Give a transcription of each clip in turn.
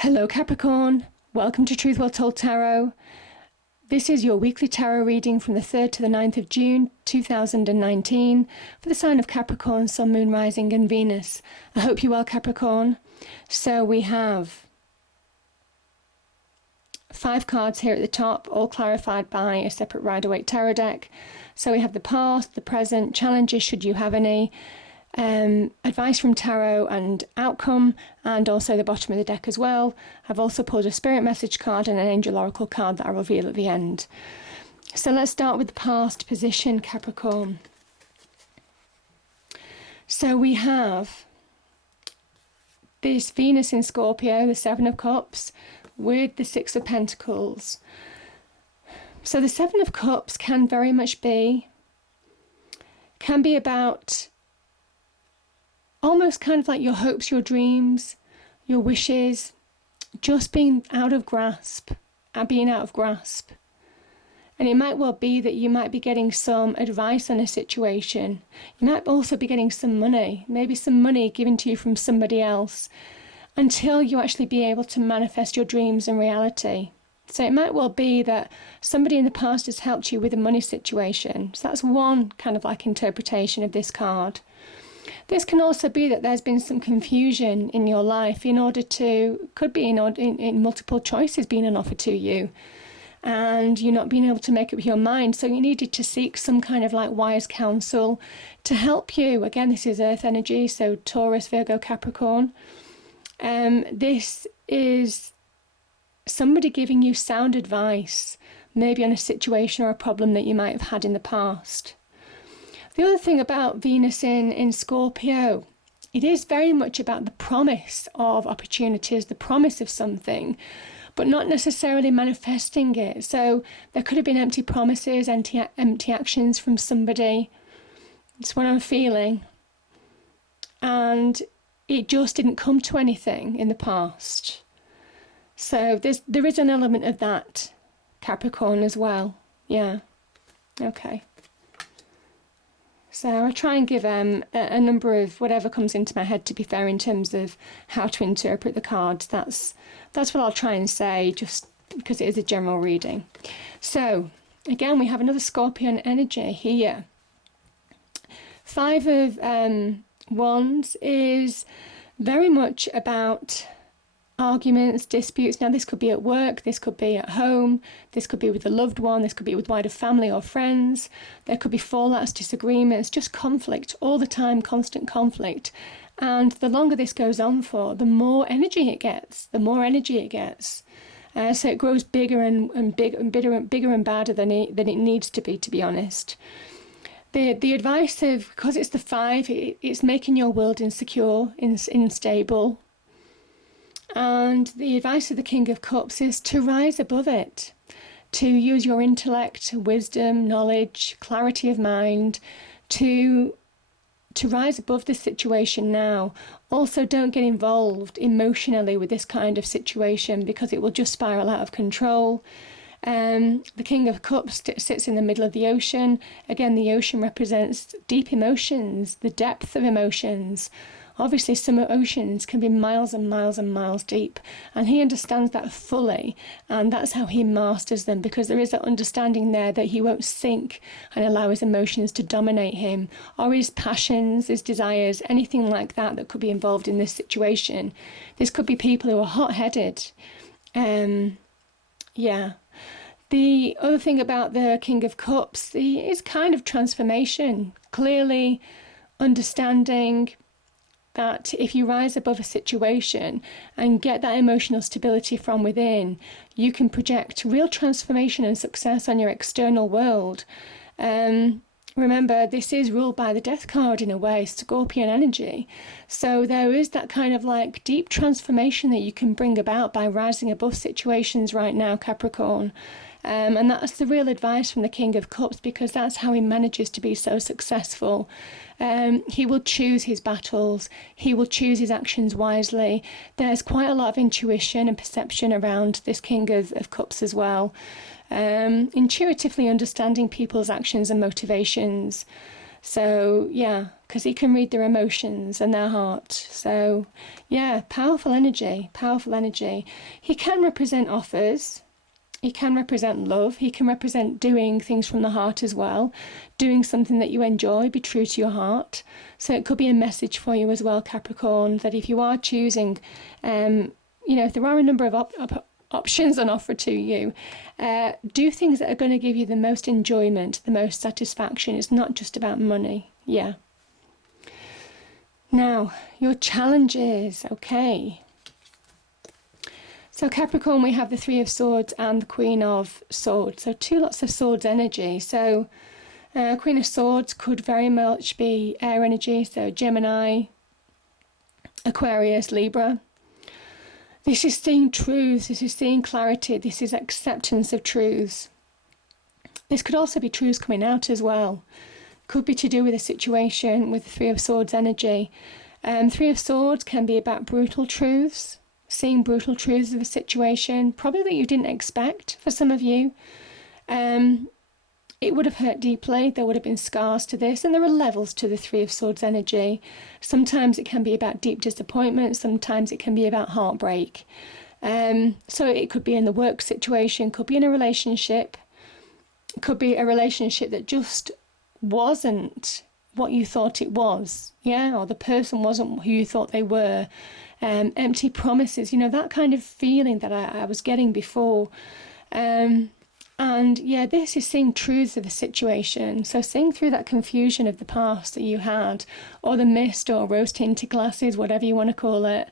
Hello Capricorn, welcome to Truth Well Told Tarot. This is your weekly tarot reading from the 3rd to the 9th of June 2019 for the sign of Capricorn, Sun, Moon, Rising and Venus. I hope you're well, Capricorn. So we have 5 cards here at the top, all clarified by a separate Rider-Waite tarot deck. So we have the past, the present, challenges should you have any, advice from tarot and outcome, and also the bottom of the deck as well. I've also pulled a spirit message card and an angel oracle card that I'll reveal at the end. So let's start with the past position, Capricorn. So we have this Venus in Scorpio, the 7 of Cups, with the 6 of Pentacles. So the 7 of Cups can very much be about almost kind of like your hopes, your dreams, your wishes, just being out of grasp. And it might well be that you might be getting some advice on a situation. You might also be getting some money, maybe some money given to you from somebody else, until you actually be able to manifest your dreams in reality. So it might well be that somebody in the past has helped you with a money situation. So that's one kind of like interpretation of this card. This can also be that there's been some confusion in your life could be in multiple choices being an offer to you, and you're not being able to make up your mind. So you needed to seek some kind of like wise counsel to help you. Again, this is earth energy, so Taurus, Virgo, Capricorn. This is somebody giving you sound advice, maybe on a situation or a problem that you might have had in the past. The other thing about Venus in Scorpio, it is very much about the promise of opportunities, the promise of something, but not necessarily manifesting it. So there could have been empty promises, empty actions from somebody. It's what I'm feeling. And it just didn't come to anything in the past. So there is an element of that, Capricorn, as well. Yeah. Okay. So I try and give a number of whatever comes into my head, to be fair, in terms of how to interpret the cards. That's what I'll try and say, just because it is a general reading. So again, we have another Scorpion energy here. 5 of Wands is very much about arguments, disputes. Now this could be at work, this could be at home, this could be with a loved one, this could be with wider family or friends. There could be fallouts, disagreements, just conflict all the time, constant conflict. And the longer this goes on for, the more energy it gets, so it grows bigger and bigger and badder than it needs to be honest. The advice of, because it's the 5, it's making your world insecure, unstable. And the advice of the King of Cups is to rise above it, to use your intellect, wisdom, knowledge, clarity of mind, to rise above this situation now. Also, don't get involved emotionally with this kind of situation, because it will just spiral out of control. The King of Cups sits in the middle of the ocean. Again, the ocean represents deep emotions, the depth of emotions. Obviously, some oceans can be miles and miles and miles deep, and he understands that fully, and that's how he masters them, because there is that understanding there that he won't sink and allow his emotions to dominate him, or his passions, his desires, anything like that could be involved in this situation. This could be people who are hot-headed. Yeah. The other thing about the King of Cups is kind of transformation, clearly understanding that if you rise above a situation and get that emotional stability from within, you can project real transformation and success on your external world. Remember, this is ruled by the Death card in a way, Scorpion energy. So there is that kind of like deep transformation that you can bring about by rising above situations right now, Capricorn. And that's the real advice from the King of Cups, because that's how he manages to be so successful. He will choose his battles. He will choose his actions wisely. There's quite a lot of intuition and perception around this King of Cups as well. Intuitively understanding people's actions and motivations. So, yeah, because he can read their emotions and their heart. So, yeah, powerful energy, powerful energy. He can represent offers. He can represent love. He can represent doing things from the heart as well, doing something that you enjoy, be true to your heart. So it could be a message for you as well, Capricorn, that if you are choosing, if there are a number of options on offer to you, do things that are going to give you the most enjoyment, the most satisfaction. It's not just about money. Yeah. Now, your challenges. Okay. So Capricorn, we have the Three of Swords and the Queen of Swords. So two lots of Swords energy. So Queen of Swords could very much be air energy. So Gemini, Aquarius, Libra. This is seeing truths. This is seeing clarity. This is acceptance of truths. This could also be truths coming out as well. Could be to do with a situation with the Three of Swords energy. Three of Swords can be about brutal truths. Seeing brutal truths of a situation, probably that you didn't expect for some of you. It would have hurt deeply. There would have been scars to this, and there are levels to the Three of Swords energy. Sometimes it can be about deep disappointment. Sometimes it can be about heartbreak. So it could be in the work situation, could be in a relationship. It could be a relationship that just wasn't what you thought it was, or the person wasn't who you thought they were. Empty promises, that kind of feeling that I was getting before. This is seeing truths of a situation. So seeing through that confusion of the past that you had, or the mist or rose-tinted glasses, whatever you want to call it.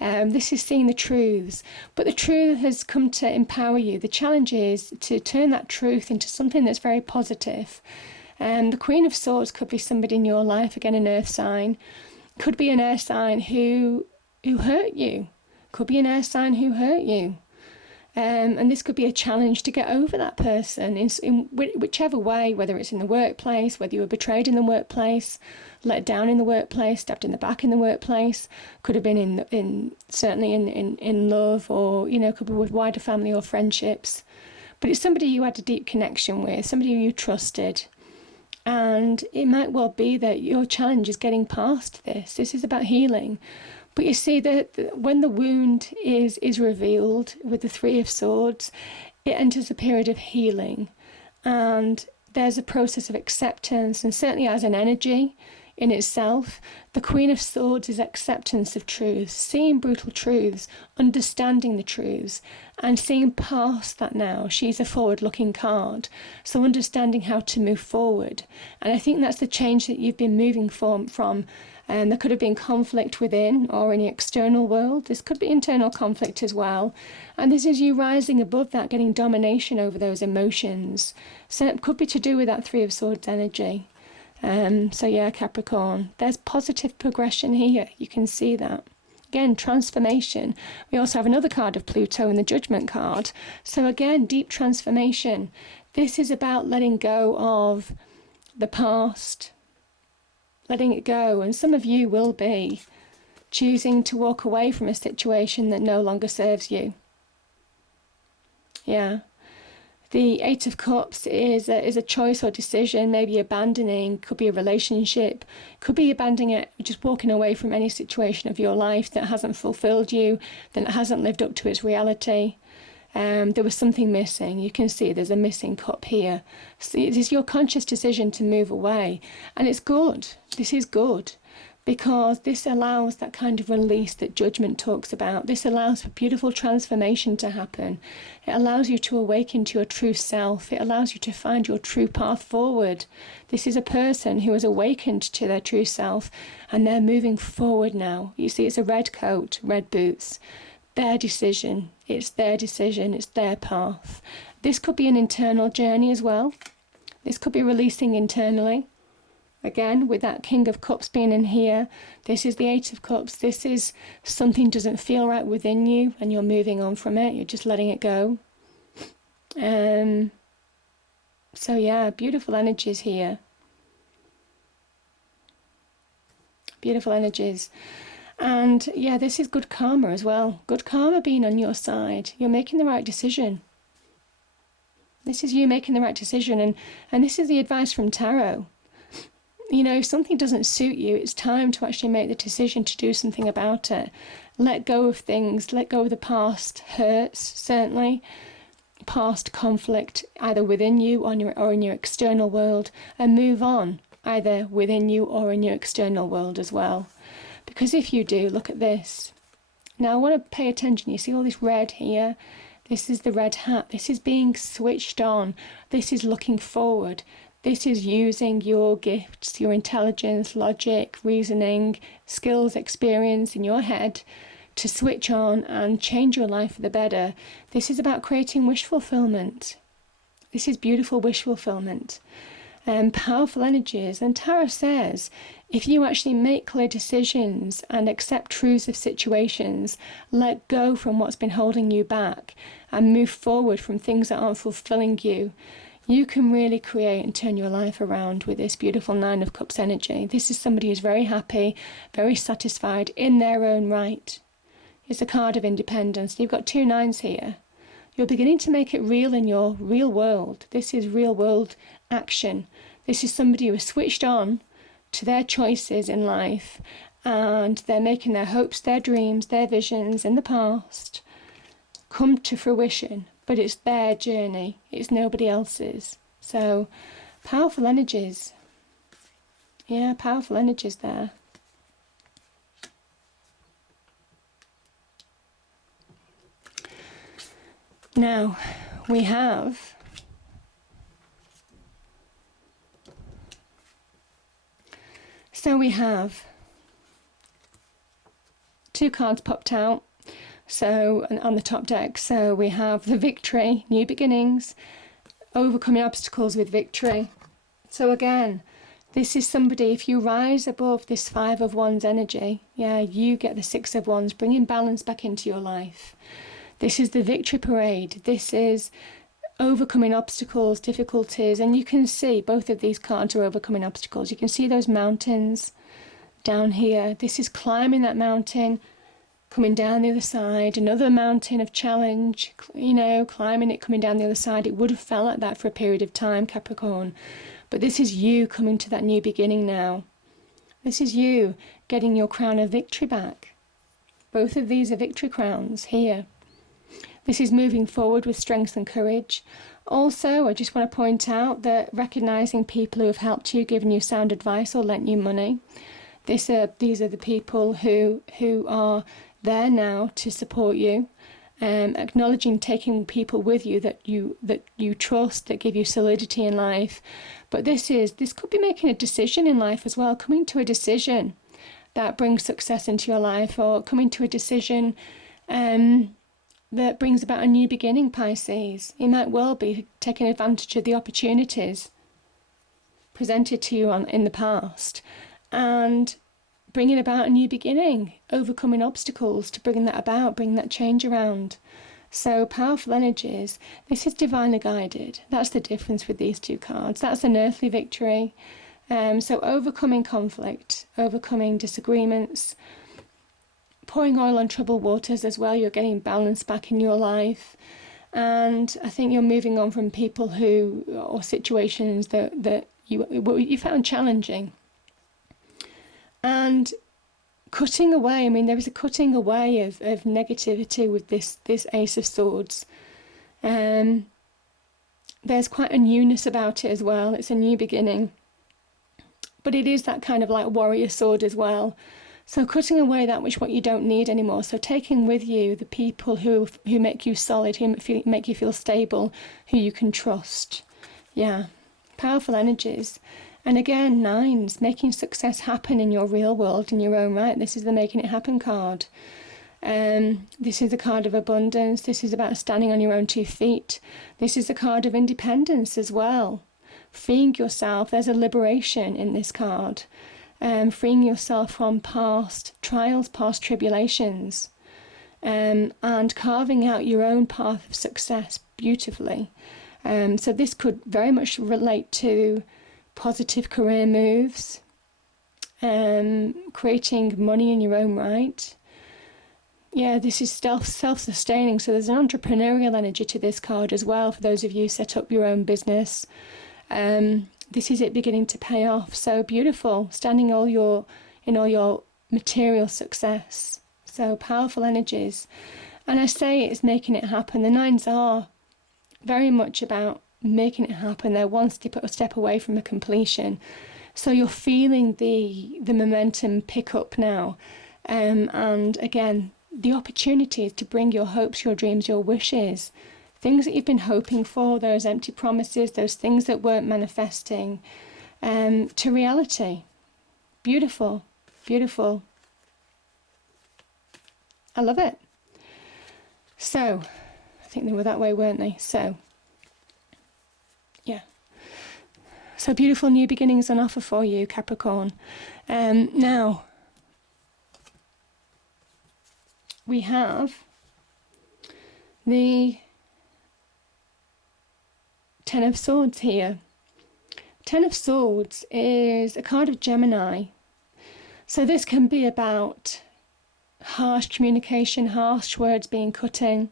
This is seeing the truths. But the truth has come to empower you. The challenge is to turn that truth into something that's very positive. The Queen of Swords could be somebody in your life, again an earth sign. Could be an air sign who hurt you. Could be an air sign who hurt you. And this could be a challenge to get over that person in whichever way, whether it's in the workplace, whether you were betrayed in the workplace, let down in the workplace, stabbed in the back in the workplace. Could have been certainly in love, or could be with wider family or friendships. But it's somebody you had a deep connection with, somebody you trusted. And it might well be that your challenge is getting past this. This is about healing. But you see that when the wound is revealed with the Three of Swords, it enters a period of healing. And there's a process of acceptance, and certainly as an energy in itself, the Queen of Swords is acceptance of truths, seeing brutal truths, understanding the truths, and seeing past that now. She's a forward-looking card, so understanding how to move forward. And I think that's the change that you've been moving from. And there could have been conflict within or in the external world. This could be internal conflict as well. And this is you rising above that, getting domination over those emotions. So it could be to do with that Three of Swords energy. Capricorn, there's positive progression here. You can see that. Again, transformation. We also have another card of Pluto in the Judgment card. So again, deep transformation. This is about letting go of the past, letting it go. And some of you will be choosing to walk away from a situation that no longer serves you. Yeah. The Eight of Cups is a choice or decision, maybe abandoning, could be a relationship, could be abandoning it, just walking away from any situation of your life that hasn't fulfilled you, that hasn't lived up to its reality. There was something missing. You can see there's a missing cup here. So it is your conscious decision to move away. And it's good. This is good. Because this allows that kind of release that Judgment talks about. This allows for beautiful transformation to happen. It allows you to awaken to your true self. It allows you to find your true path forward. This is a person who has awakened to their true self, and they're moving forward now. You see, it's a red coat, red boots. Their decision. It's their decision. It's their path. This could be an internal journey as well. This could be releasing internally. Again, with that King of Cups being in here, this is the Eight of Cups. This is something doesn't feel right within you and you're moving on from it. You're just letting it go. Beautiful energies here. Beautiful energies. And this is good karma as well. Good karma being on your side. You're making the right decision. This is you making the right decision. And this is the advice from Tarot. if something doesn't suit you, it's time to actually make the decision to do something about it. Let go of things, let go of the past hurts, certainly, past conflict, either within you or in your external world, and move on, either within you or in your external world as well. Because if you do, look at this. Now I want to pay attention. You see all this red here? This is the red hat. This is being switched on. This is looking forward. This is using your gifts, your intelligence, logic, reasoning, skills, experience in your head to switch on and change your life for the better. This is about creating wish fulfillment. This is beautiful wish fulfillment. Powerful energies. And Tara says, if you actually make clear decisions and accept truths of situations, let go from what's been holding you back and move forward from things that aren't fulfilling you, you can really create and turn your life around with this beautiful Nine of Cups energy. This is somebody who's very happy, very satisfied in their own right. It's a card of independence. You've got 2 nines here. You're beginning to make it real in your real world. This is real world action. This is somebody who is switched on to their choices in life, and they're making their hopes, their dreams, their visions in the past come to fruition. But it's their journey. It's nobody else's. So, powerful energies. Yeah, powerful energies there. Now, we have two cards popped out. So, on the top deck, so we have the victory, new beginnings, overcoming obstacles with victory. So again, this is somebody, if you rise above this 5 of Wands energy, you get the 6 of Wands, bringing balance back into your life. This is the victory parade. This is overcoming obstacles, difficulties, and you can see both of these cards are overcoming obstacles. You can see those mountains down here. This is climbing that mountain, coming down the other side, another mountain of challenge, climbing it, coming down the other side. It would have felt like that for a period of time, Capricorn. But this is you coming to that new beginning now. This is you getting your crown of victory back. Both of these are victory crowns here. This is moving forward with strength and courage. Also, I just want to point out that recognizing people who have helped you, given you sound advice or lent you money. These are the people who are there now to support you, acknowledging taking people with you that you trust, that give you solidity in life. But this could be making a decision in life as well, coming to a decision that brings success into your life, or coming to a decision that brings about a new beginning, Pisces. It might well be taking advantage of the opportunities presented to you in the past and bringing about a new beginning, overcoming obstacles to bring that about, bring that change around. So powerful energies. This is divinely guided. That's the difference with these two cards. That's an earthly victory. So overcoming conflict, overcoming disagreements, pouring oil on troubled waters as well. You're getting balance back in your life. And I think you're moving on from people or situations that you found challenging. And cutting away, there is a cutting away of negativity with this Ace of Swords. There's quite a newness about it as well. It's a new beginning. But it is that kind of like warrior sword as well. So cutting away what you don't need anymore. So taking with you the people who make you solid, who make you feel stable, who you can trust. Yeah, powerful energies. And again, 9s, making success happen in your real world, in your own right. This is the making it happen card. This is the card of abundance. This is about standing on your own 2 feet. This is the card of independence as well. Freeing yourself. There's a liberation in this card. Freeing yourself from past trials, past tribulations, and carving out your own path of success beautifully. So this could very much relate to positive career moves, creating money in your own right. Yeah, this is self-sustaining, so there's an entrepreneurial energy to this card as well for those of you who set up your own business. this is it beginning to pay off. So beautiful, standing in all your material success. So powerful energies. And I say it's making it happen. The nines are very much about making it happen. They're one step away from a completion. So you're feeling the momentum pick up now. And again, the opportunities to bring your hopes, your dreams, your wishes, things that you've been hoping for, those empty promises, those things that weren't manifesting, to reality. Beautiful, beautiful. I love it. So, I think they were that way, weren't they? So, yeah. So beautiful new beginnings on offer for you, Capricorn. Now, we have the Ten of Swords here. Ten of Swords is a card of Gemini. So this can be about harsh communication, harsh words being cutting,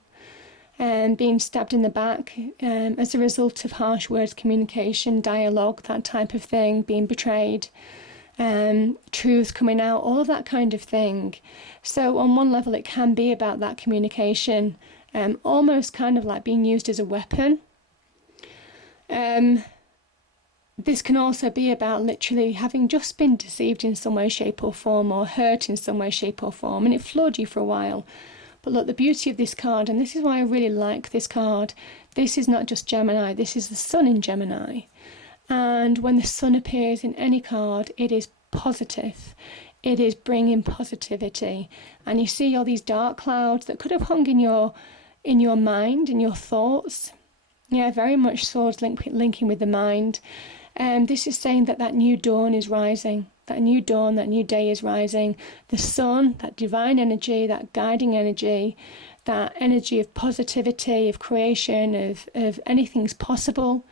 and being stabbed in the back as a result of harsh words, communication, dialogue, that type of thing, being betrayed, truth coming out, all of that kind of thing. So on one level it can be about that communication, almost kind of like being used as a weapon. This can also be about literally having just been deceived in some way, shape or form, or hurt in some way, shape or form, and it floored you for a while. But look, the beauty of this card, and this is why I really like this card, this is not just Gemini, this is the Sun in Gemini. And when the Sun appears in any card, it is positive. It is bringing positivity. And you see all these dark clouds that could have hung in your mind, in your thoughts. Yeah, very much swords linking with the mind. This is saying that new dawn is rising. That new dawn, that new day is rising. The sun, that divine energy, that guiding energy, that energy of positivity, of creation, of anything's possible,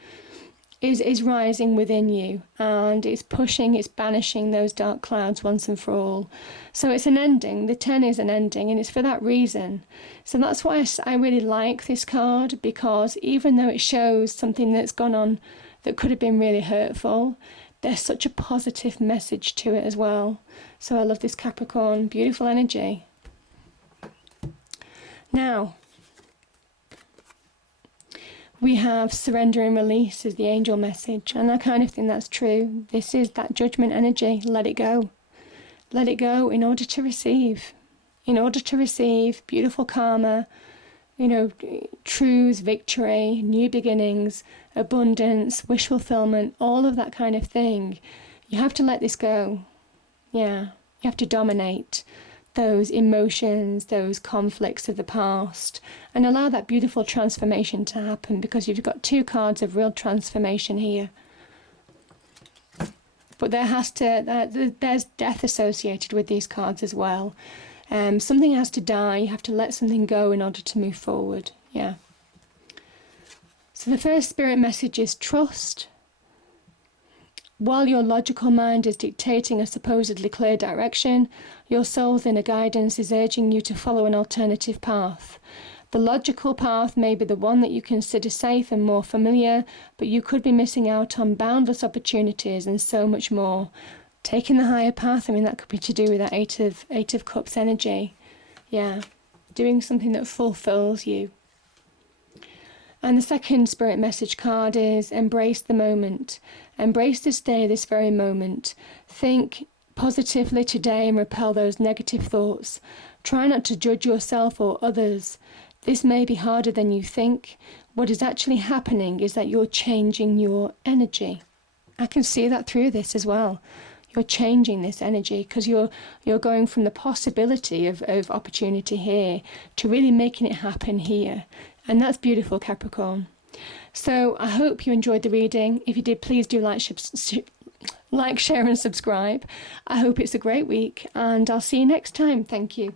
is rising within you. And it's pushing, it's banishing those dark clouds once and for all. So it's an ending. The 10 is an ending, and it's for that reason. So that's why I really like this card, because even though it shows something that's gone on that could have been really hurtful, there's such a positive message to it as well. So I love this, Capricorn. Beautiful energy. Now, we have surrender and release as the angel message. And I kind of think that's true. This is that judgment energy. Let it go. Let it go in order to receive. In order to receive beautiful karma, truth, victory, new beginnings, abundance, wish fulfillment, all of that kind of thing. You have to let this go. Yeah, you have to dominate those emotions, those conflicts of the past, and allow that beautiful transformation to happen, because you've got 2 cards of real transformation here. But there's death associated with these cards as well. Something has to die. You have to let something go in order to move forward. Yeah. So the first spirit message is trust. While your logical mind is dictating a supposedly clear direction, your soul's inner guidance is urging you to follow an alternative path. The logical path may be the one that you consider safe and more familiar, but you could be missing out on boundless opportunities and so much more. Taking the higher path, that could be to do with that Eight of Cups energy. Yeah, doing something that fulfills you. And the second spirit message card is embrace the moment. Embrace this day, this very moment. Think positively today and repel those negative thoughts. Try not to judge yourself or others. This may be harder than you think. What is actually happening is that you're changing your energy. I can see that through this as well. You're changing this energy, because you're going from the possibility of opportunity here to really making it happen here. And that's beautiful, Capricorn. So I hope you enjoyed the reading. If you did, please do like, share and subscribe. I hope it's a great week, and I'll see you next time. Thank you.